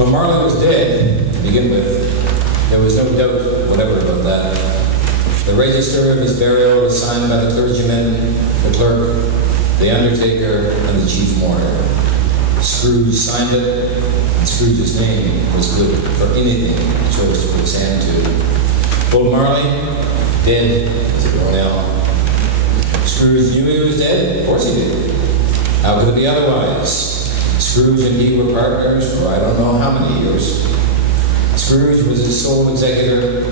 Well, Marley was dead to begin with. There was no doubt whatever about that. The register of his burial was signed by the clergyman, the clerk, the undertaker, and the chief mourner. Scrooge signed it, and Scrooge's name was good for anything he chose to put his hand to. Old Marley, dead as a Brunel. Scrooge knew he was dead, of course he did. How could it be otherwise? Scrooge and he were partners for I don't know how many years. Scrooge was his sole executor,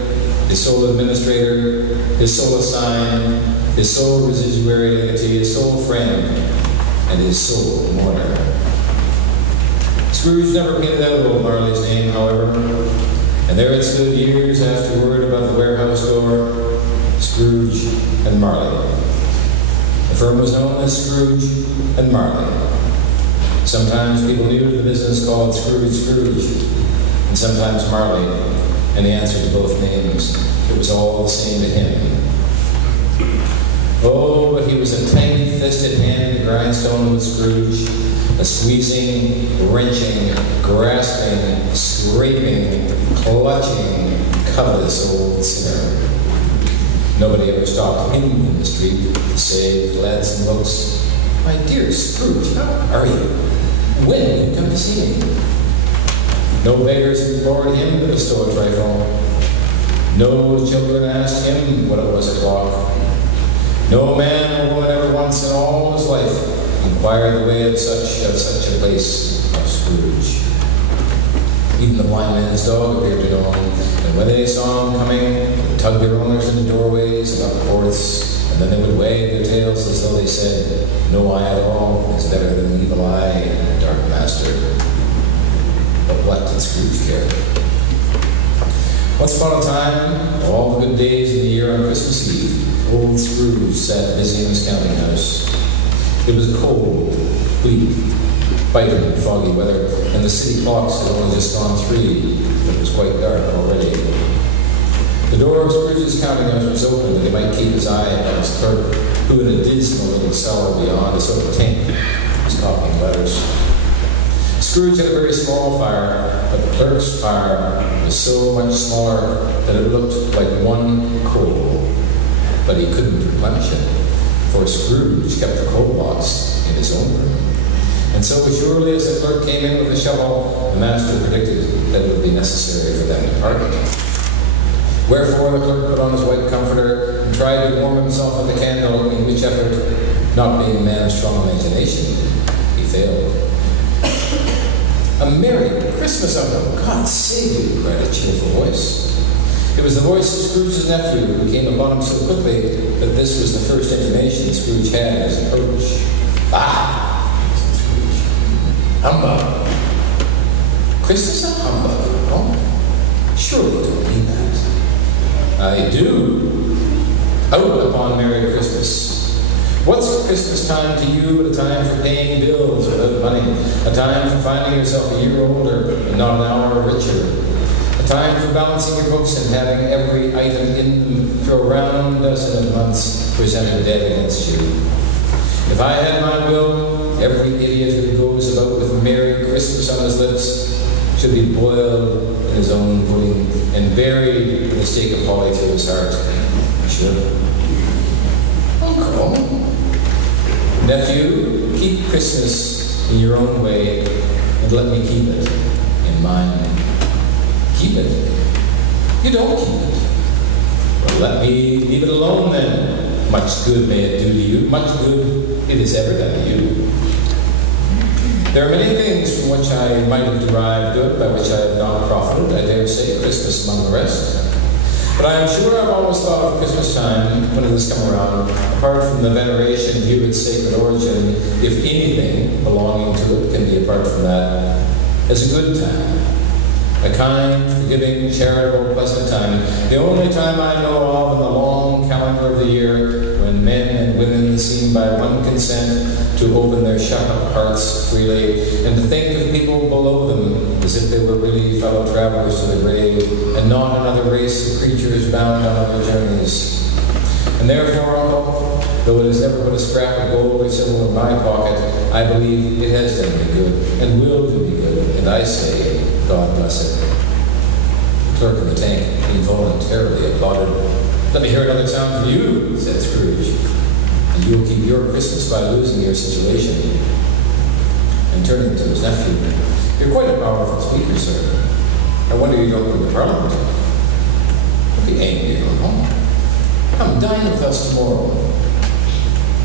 his sole administrator, his sole assign, his sole residuary legatee, his sole friend, and his sole mourner. Scrooge never painted out old Marley's name, however, and there it stood years afterward above the warehouse door, Scrooge and Marley. The firm was known as Scrooge and Marley. Sometimes people knew the business called Scrooge, and sometimes Marley, and the answer to both names. It was all the same to him. Oh, but he was a tiny-fisted hand in the grindstone with Scrooge, a squeezing, wrenching, grasping, scraping, clutching, covetous old sinner. Nobody ever stopped him in the street to say, with lads and looks, "My dear Scrooge, how are you? When will you come to see me?" No beggars implored him to bestow a trifle. No children asked him what it was o'clock. No man or woman ever once in all his life inquired the way of such a place of Scrooge. Even the blind man's dog appeared to know him, and when they saw him coming, they tugged their owners into doorways and up courts, and then they would wag their tails as though they said, "No eye at all is better than an evil eye, dark master." But what did Scrooge care? Once upon a time, all the good days of the year on Christmas Eve, old Scrooge sat busy in his counting house. It was cold, bleak, biting, foggy weather, and the city clocks had only just gone 3, but it was quite dark already. The door of Scrooge's counting house was open that he might keep his eye on his clerk, who in a dismal little cellar beyond a sort of tank was copying letters. Scrooge had a very small fire, but the clerk's fire was so much smaller that it looked like one coal. But he couldn't replenish it, for Scrooge kept the coal box in his own room. And so surely as the clerk came in with a shovel, the master predicted that it would be necessary for them to part. Wherefore the clerk put on his white comforter and tried to warm himself with the candle, in which effort, not being a man of strong imagination, he failed. "A Merry Christmas, Uncle! God save you!" cried a cheerful voice. It was the voice of Scrooge's nephew, who came upon him so quickly that this was the first intimation Scrooge had of his approach. "Ah!" said Scrooge. "Humbug! Christmas a humbug? Oh, surely you don't mean that." "I do. Out upon Merry Christmas. What's Christmas time to you but a time for paying bills without money, a time for finding yourself a year older and not an hour richer, a time for balancing your books and having every item in them through a round dozen of months presented dead against you. If I had my will, every idiot who goes about with Merry Christmas on his lips should be boiled in his own pudding and buried with a stake of holly through his heart. Sure. Uncle, nephew, keep Christmas in your own way and let me keep it in mine." "Keep it? You don't keep it." "Well, let me leave it alone then. Much good may it do to you, much good it has ever done to you. There are many things from which I might have derived good, by which I have not profited, I dare say, Christmas among the rest. But I am sure I've always thought of Christmas time, when it has come around, apart from the veneration due its sacred origin, if anything belonging to it can be apart from that, as a good time. A kind, forgiving, charitable, pleasant time. The only time I know of in the long calendar of the year when men and women seem by one consent to open their shut-up hearts freely and to think of people below them as if they were really fellow travelers to the grave and not another race of creatures bound on other journeys. And therefore, Uncle, Though it has never put a scrap of gold or silver in my pocket, I believe it has done me good, and will do me good, and I say, God bless it. The clerk in the tank involuntarily applauded. Let me hear another sound from you, said Scrooge. And you will keep your Christmas by losing your situation. And turning to his nephew, you're quite a powerful speaker, sir. I wonder you don't go to Parliament. Don't be angry or home. Come dine with us tomorrow.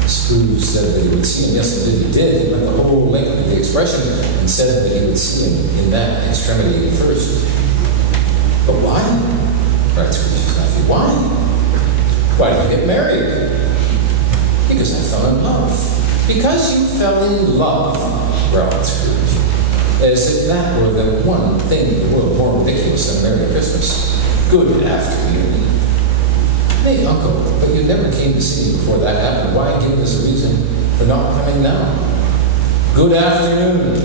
Scrooge said that he would see him. Yes, indeed he did. He went the whole length of the expression and said that he would see him in that extremity first. But why? Cried Scrooge's nephew. Why? Why did you get married? Because I fell in love. Because you fell in love, growled Scrooge, as if that were the one thing in the world more ridiculous than Merry Christmas. Good afternoon. Hey, Uncle, but you never came to see me before that happened. Why give us a reason for not coming now? Good afternoon.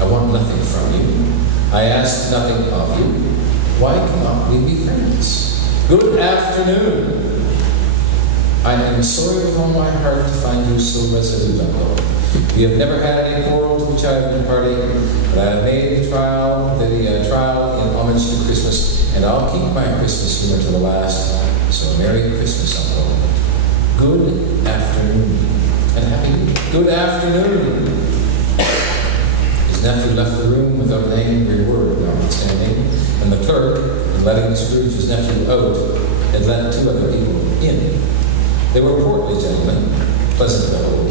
I want nothing from you. I ask nothing of you. Why cannot we be friends? Good afternoon. I am sorry with all my heart to find you so resolute, Uncle. We have never had any quarrel to which I have been party, but I have made the trial in homage to Christmas, and I'll keep my Christmas humor to the last. So Merry Christmas, Uncle. Good afternoon, and Happy New Year. Good afternoon. His nephew left the room without an angry word, notwithstanding, and the clerk, in letting Scrooge's nephew out, had let two other people in. They were portly gentlemen, pleasant to behold,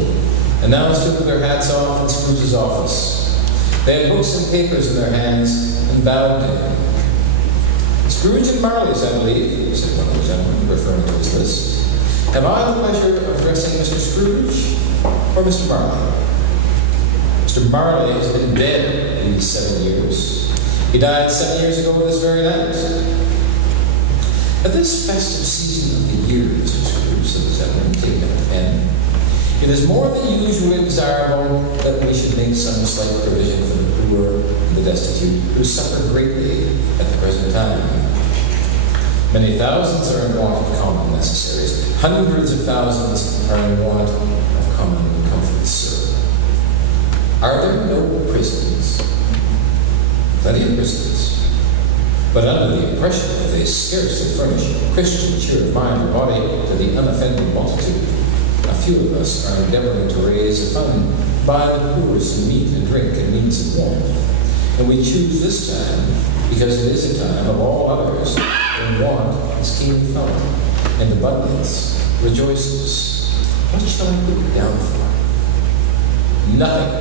and now stood with their hats off in Scrooge's office. They had books and papers in their hands and bowed to him. Scrooge and Marley's, I believe, said one of the gentlemen, referring to his list. Have I the pleasure of addressing Mr. Scrooge or Mr. Marley? Mr. Marley has been dead these 7 years. He died 7 years ago this very night. At this festive season of the year, Mr. Scrooge, said the gentleman, taking up a pen, it is more than usually desirable that we should make some slight provision for the poor and the destitute, who suffer greatly at the present time. Many thousands are in want of common necessaries. Hundreds of thousands are in want of common comforts, sir. Are there no prisons? Plenty of prisons. But under the impression that they scarcely furnish Christian cheer of mind or body to the unoffending multitude, a few of us are endeavoring to raise a fund, buy the poor some meat and drink and means of warmth. And we choose this time because it is a time of all others when want is keenly felt and abundance rejoices. What shall I put you down for? Nothing.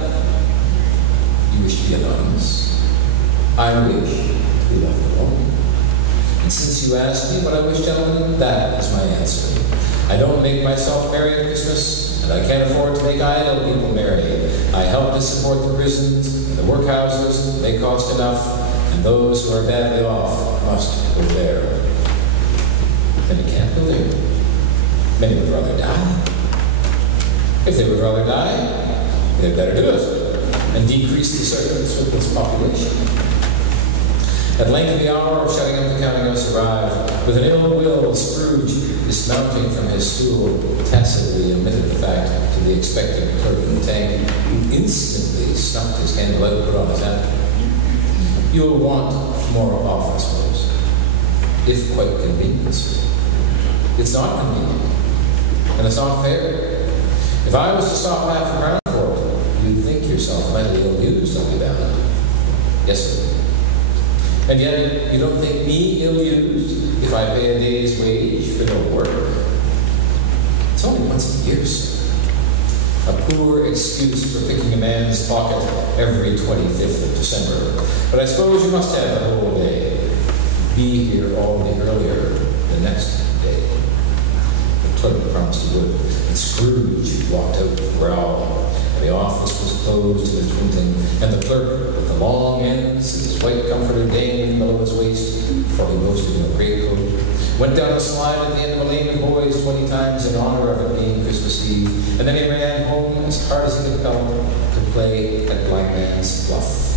You wish to be anonymous? I wish to be left alone. And since you ask me what I wish, gentlemen, that is my answer. I don't make myself merry at Christmas, and I can't afford to make idle people merry. I help to support the prisons and the workhouses. They cost enough, and those who are badly off must go there. Many can't go there. Many would rather die. If they would rather die, they'd better do it and decrease the surplus population. At length the hour of shutting up the counting house arrived. With an ill will, Scrooge, dismounting from his stool, tacitly admitted the fact to the expectant clerk in the tank, who instantly snuffed his candle out and put on his hat. You'll want more off, I suppose, if quite convenient, sir. It's not convenient, and it's not fair. If I was to stop half a crown for it, you'd think yourself mentally ill-used, I'll be bound. Yes, sir. And yet, you don't think me ill-used if I pay a day's wage for no work? It's only once a year, sir. A poor excuse for picking a man's pocket every 25th of December. But I suppose you must have the whole day. Be here all the earlier the next day. The clerk promised he would, and Scrooge walked out with a growl. The office was closed to his twinkling, and the clerk, with the long ends and his white comforter dangling below his waist, for he boasted no greatcoat, went down a slide at the end of a lane of boys 20 times in honor of it being Christmas Eve, and then he ran home as hard as he could pelt to play at blind man's bluff.